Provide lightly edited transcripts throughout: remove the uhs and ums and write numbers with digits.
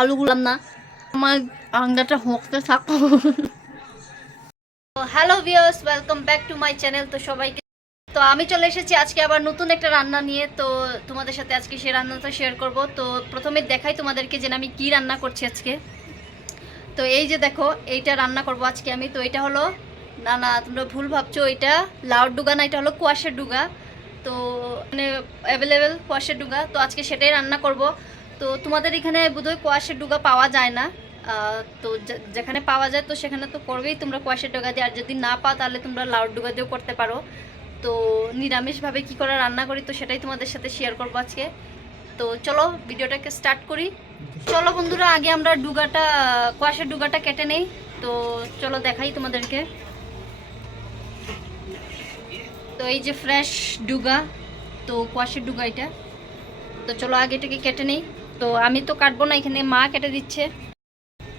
আলুগুলো না আমার আঙ্গাটা হোকতে থাকো। Hello viewers, welcome back to my channel. তো সবাইকে তো আমি চলে এসেছি আজকে আবার নতুন একটা রান্না নিয়ে। তো তোমাদের সাথে আজকে সেই রান্নাটা শেয়ার করব। তো প্রথমে দেখাই তোমাদেরকে যে আমি কি রান্না করছি আজকে। তো এই যে দেখো, এইটা রান্না করব আজকে আমি। তো এটা হলো, না না তোমরা ভুল ভাবছো, এটা লাউর ডুগা না, এটা হলো কুয়াশের ডুগা। তো মানে অ্যাভেলেবেল কুয়াশের ডুগা, তো আজকে সেটাই রান্না করব। তো তোমাদের এখানে বোধহয় কুয়াশের ডুগা পাওয়া যায় না। তো যেখানে পাওয়া যায় তো সেখানে তো করবেই তোমরা কুয়াশের ডুগা দিয়ে, আর যদি না পাও তাহলে তোমরা লাউর ডুগা দিয়েও করতে পারো। তো নিরামিষভাবে কী করে রান্না করি তো সেটাই তোমাদের সাথে শেয়ার করবো আজকে। তো চলো ভিডিওটাকে স্টার্ট করি। চলো বন্ধুরা, আগে আমরা ডুগাটা, কুয়াশের ডুগাটা কেটে নেই। তো চলো দেখাই তোমাদেরকে। তো এই যে ফ্রেশ ডুগা, তো কুয়াশের ডুগা এটা। তো চলো আগে এটাকে কেটে নেই। তো আমি তো কাটবো না, এখানে মা কেটে দিচ্ছে।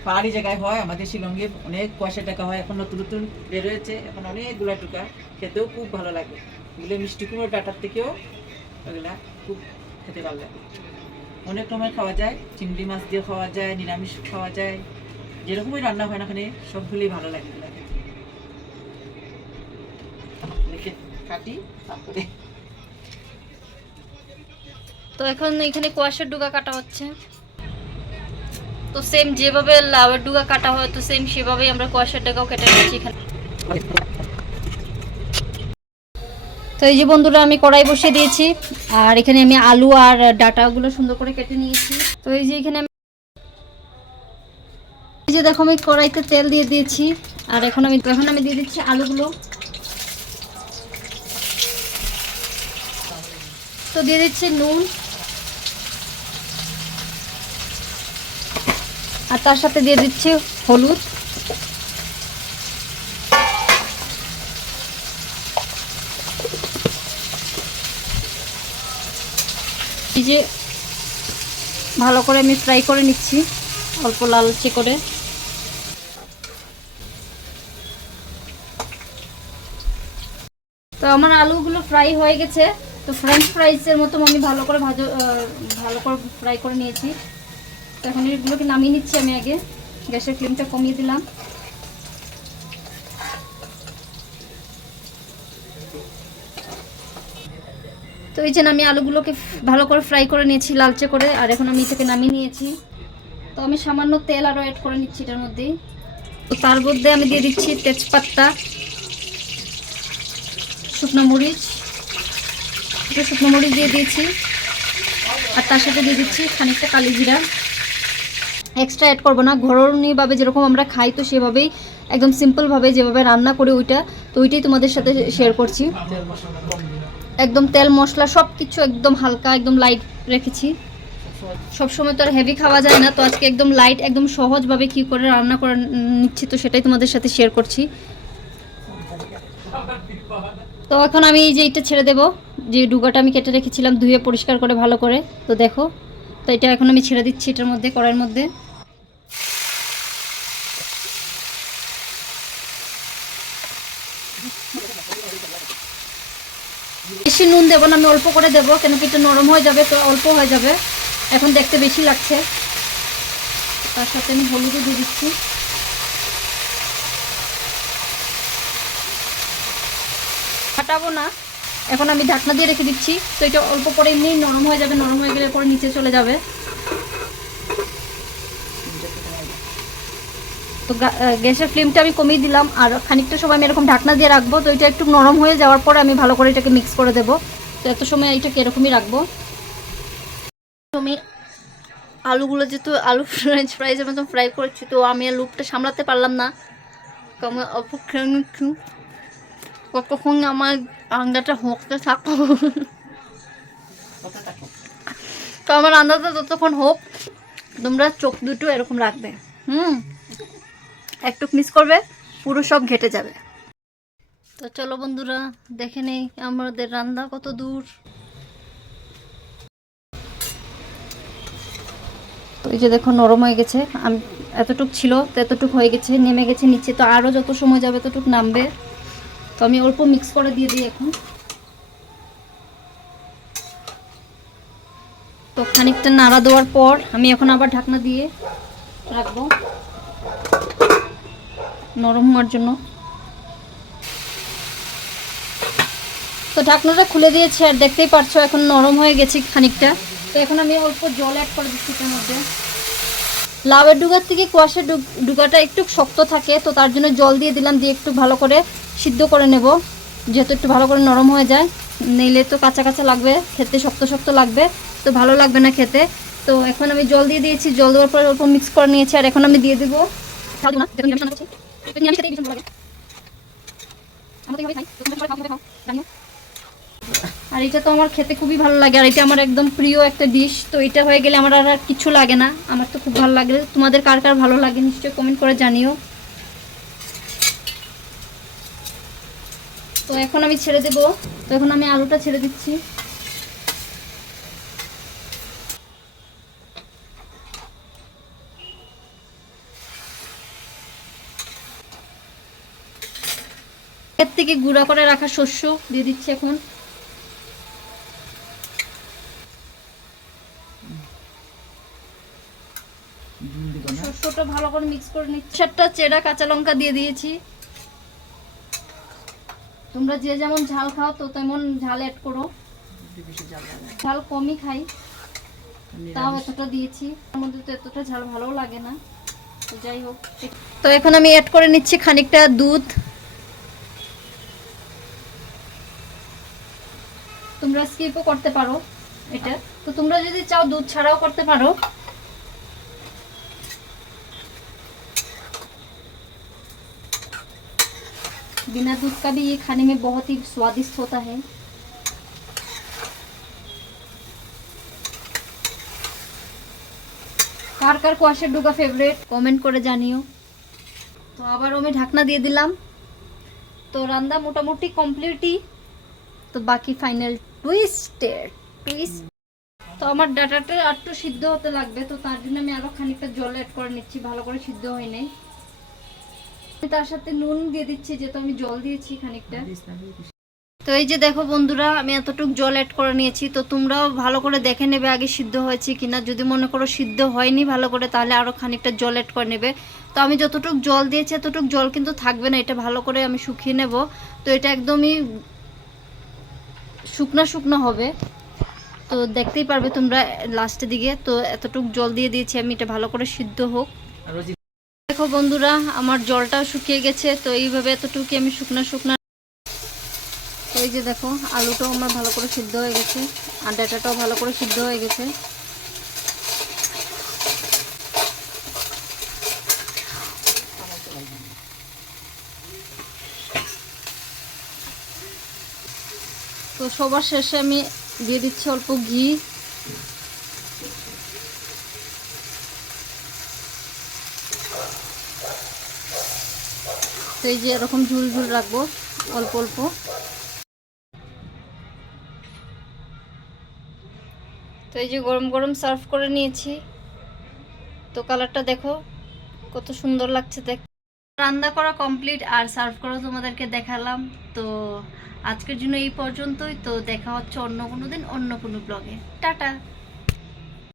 পাহাড়ি জায়গায় হয়, আমাদের শিলংয়ে অনেক কুয়াশা টাকা হয়, এখন নতুন নতুন বের হয়েছে, এখন অনেকগুলা টুকা, খেতেও খুব ভালো লাগে। এগুলো মিষ্টি কুমড়োর ডাটার থেকেও এগুলা খুব খেতে ভালো লাগে। অনেক রকমের খাওয়া যায়, চিংড়ি মাছ দিয়ে খাওয়া যায়, নিরামিষ খাওয়া যায়, যেরকমই রান্না হয় না এখানে সবগুলোই ভালো লাগে। কাটি তারপরে তো এখন এখানে কুয়াশের ডুগা কাটা হচ্ছে। তো সেম যেভাবে লাউয়ের ডুগা কাটা হয় তো সেম সেভাবেই আমরা কুয়াশের ডুগাও কেটে নিচ্ছি এখানে। তো এই যে বন্ধুরা, আমি কড়াই বসিয়ে দিয়েছি, আর এখানে আমি আলু আর ডাটাগুলো সুন্দর করে কেটে নিয়েছি। তো এই যে এখানে এই যে দেখো, আমি কড়াইতে তেল দিয়ে দিয়েছি, আর এখন আমি দিয়ে দিচ্ছি আলুগুলো। তো দিয়ে দিচ্ছি নুন, আর তার সাথে দিয়ে দিচ্ছি হলুদ। এই যে ভালো করে আমি ফ্রাই করে নিচ্ছি, অল্প লালচে করে। তো আমার আলুগুলো ফ্রাই হয়ে গেছে। তো ফ্রেঞ্চ ফ্রাইসের মতো আমি ভালো করে ফ্রাই করে নিয়েছি। তো এখন এগুলোকে নামিয়ে নিচ্ছি আমি। আগে গ্যাসের ফ্লেমটা কমিয়ে দিলাম। তো এই যে আমি আলুগুলোকে ভালো করে ফ্রাই করে নিয়েছি লালচে করে, আর এখন আমি এটাকে নামিয়ে নিয়েছি। তো আমি সামান্য তেল আরও অ্যাড করে নিচ্ছি এটার মধ্যেই। তো তার মধ্যে আমি দিয়ে দিচ্ছি তেজপাতা, শুকনো মরিচ, শুকনো মরিচ দিয়ে দিয়েছি, আর তার সাথে দিয়ে দিচ্ছি খানিকটা কালি জিরা। এক্সট্রা অ্যাড করবো না, ঘরোয়াভাবে যেরকম আমরা খাই তো সেভাবেই একদম সিম্পলভাবে যেভাবে রান্না করি ওইটা, তো ওইটাই তোমাদের সাথে শেয়ার করছি। একদম তেল মশলা সব কিছু একদম হালকা, একদম লাইট রেখেছি। সবসময় তো আর হেভি খাওয়া যায় না, তো আজকে একদম লাইট, একদম সহজভাবে কী করে রান্না করে নিচ্ছি তো সেটাই তোমাদের সাথে শেয়ার করছি। তো এখন আমি এই যে এটা ছেড়ে দেবো, যে ডুগাটা আমি কেটে রেখেছিলাম ধুয়ে পরিষ্কার করে ভালো করে। তো দেখো, তো এটা এখন আমি ছেড়ে দিচ্ছি এটার মধ্যে, কড়াইয়ের মধ্যে। বেশি নুন দেবো না, আমি অল্প করে দেবো, কেন কি এটা নরম হয়ে যাবে, তো অল্প হয়ে যাবে, এখন দেখতে বেশি লাগছে। তার সাথে আমি হলুদও দিয়ে দিচ্ছি। ফাটাবো না, এখন আমি ঢাকনা দিয়ে রেখে দিচ্ছি। তো এটা অল্প পরে এমনি নরম হয়ে যাবে, নরম হয়ে গেলে পরে নিচে চলে যাবে। তো গ্যাসের ফ্লেমটা আমি কমিয়ে দিলাম, আর খানিকটা সময় আমি এরকম ঢাকনা দিয়ে রাখবো। তো এটা একটু নরম হয়ে যাওয়ার পরে আমি ভালো করে এটাকে মিক্স করে দেবো। তো এত সময় এটাকে এরকমই রাখবো। আমি আলুগুলো যেহেতু আলু ফ্রেঞ্চ ফ্রাইজের মতন ফ্রাই করেছি, তো আমি আর লুকটা সামলাতে পারলাম না, আমি অল্প খেয়ে নিচ্ছি। কতক্ষণ আমার আন্দাটা হোকতে থাকো। তো আমার আন্দাজটা যতক্ষণ হোক, তোমরা চোখ দুটো এরকম রাখবে। একটু মিস করবে, পুরো সব ঘেটে যাবে। তো চলো বন্ধুরা, দেখে নেই আমাদের রান্না কত দূর। তো এই যে দেখো, নরম হয়ে গেছে। আমি এতটুক ছিল তো এতটুক হয়ে গেছে, নেমে গেছে নিচে। তো আরও যত সময় যাবে ততটুক নামবে। তো আমি অল্প মিক্স করে দিয়ে দিই এখন। তো খানিকটা নাড়া দেওয়ার পর আমি এখন আবার ঢাকনা দিয়ে রাখবো নরম হওয়ার জন্য। তো ঢাকনাটা খুলে দিয়েছি আর দেখতেই পারছো এখন নরম হয়ে গেছে খানিকটা। তো এখন আমি অল্প জল অ্যাড করে দিচ্ছি এর মধ্যে। লাউয়ের ডুগার থেকে কোয়াশের ডুগাটা একটু শক্ত থাকে, তো তার জন্য জল দিয়ে দিলাম, দিয়ে একটু ভালো করে সিদ্ধ করে নেব, যেহেতু একটু ভালো করে নরম হয়ে যায়, নইলে তো কাঁচা কাঁচা লাগবে, খেতে শক্ত শক্ত লাগবে, তো ভালো লাগবে না খেতে। তো এখন আমি জল দিয়ে দিয়েছি, জল দেওয়ার পর অল্প মিক্স করে নিয়েছি, আর এখন আমি দিয়ে দেবো আর এটা তো আমার খেতে খুবই ভালো লাগে, আর এটা আমার একদম প্রিয় একটা ডিশ। তো এটা হয়ে গেলে আমার আর কিছু লাগে না, আমার তো খুব ভালো লাগে। তোমাদের কার কার ভালো লাগে নিশ্চয়ই কমেন্ট করে জানিও। তো এখন আমি ছেড়ে দেব। তো এখন আমি আলুটা ছেড়ে দিচ্ছি। এর থেকে গুঁড়া করে রাখা শস্য দিয়ে দিচ্ছি এখন। শস্যটা ভালো করে মিক্স করে নিচ্ছি। 7টা চেরা কাঁচা লঙ্কা দিয়ে দিয়েছি। তোমরা যে যেমন ঝাল খাও তো তেমন ঝাল অ্যাড করো, ঝাল কমই খাই তাও এতটা দিয়েছি। তার মধ্যে তো এতটা ঝাল ভালো লাগে না, তো যাই হোক। তো এখন আমি অ্যাড করে নিচ্ছি খানিকটা দুধ। তোমরা স্কিপও করতে পারো এটা, তো তোমরা যদি চাও দুধ ছাড়াও করতে পারো। बिना दूध का भी ये खाने में बहुत ही स्वादिष्ट होता है। কার কার কোয়াশের ডুগা ফেভারিট কমেন্ট করে জানিও। তো আবার আমি ঢাকনা দিয়ে দিলাম। তো রান্না মোটামুটি কমপ্লিটই। তো বাকি ফাইনাল টুইস্ট। তো আমার ডাটাটা একটু সিদ্ধ হতে লাগবে, তো তার জন্য আমি আরো খানিকটা জল অ্যাড করে নিচ্ছি, ভালো করে সিদ্ধ হয় নাই। তার সাথে নুন দিয়ে দিচ্ছি, যেহেতু আমি জল দিয়েছি খানিকটা। তো এই যে দেখো বন্ধুরা, আমি এতটুকু জল অ্যাড করে নিয়েছি। তো তোমরাও ভালো করে দেখে নেবে আগে সিদ্ধ হয়েছে কিনা। যদি মনে করো সিদ্ধ হয়নি ভালো করে, তাহলে আরো খানিকটা জল অ্যাড করে নেবে। তো আমি যতটুকু জল দিয়েছি এতটুকু জল কিন্তু থাকবে না, এটা ভালো করে আমি শুকিয়ে নেব। তো এটা একদমই শুকনা শুকনো হবে, তো দেখতেই পারবে তোমরা লাস্টের দিকে। তো এতটুকু জল দিয়ে দিয়েছি আমি, এটা ভালো করে সিদ্ধ হোক। দেখো বন্ধুরা, আমার জলটাও শুকিয়ে গেছে। তো এইভাবে এতটুকু আমি শুকনা শুকনা। এই যে দেখো, আলুটাও আমার ভালো করে সিদ্ধ হয়ে গেছে, আর ডাটাটাও ভালো করে সিদ্ধ হয়ে গেছে। তো সবার শেষে আমি দিয়ে দিচ্ছি অল্প ঘি। তো এই যে এরকম ঝুল ঝুল রাখবো অল্প অল্প। তো এই যে গরম গরম সার্ভ করে নিয়েছি। তো কালারটা দেখো কত সুন্দর লাগছে দেখ। রান্না করা কমপ্লিট আর সার্ভ করা তোমাদেরকে দেখালাম। তো আজকের জন্য এই পর্যন্তই। তো দেখা হচ্ছে অন্য কোনো দিন অন্য কোনো ব্লগে। টাটা।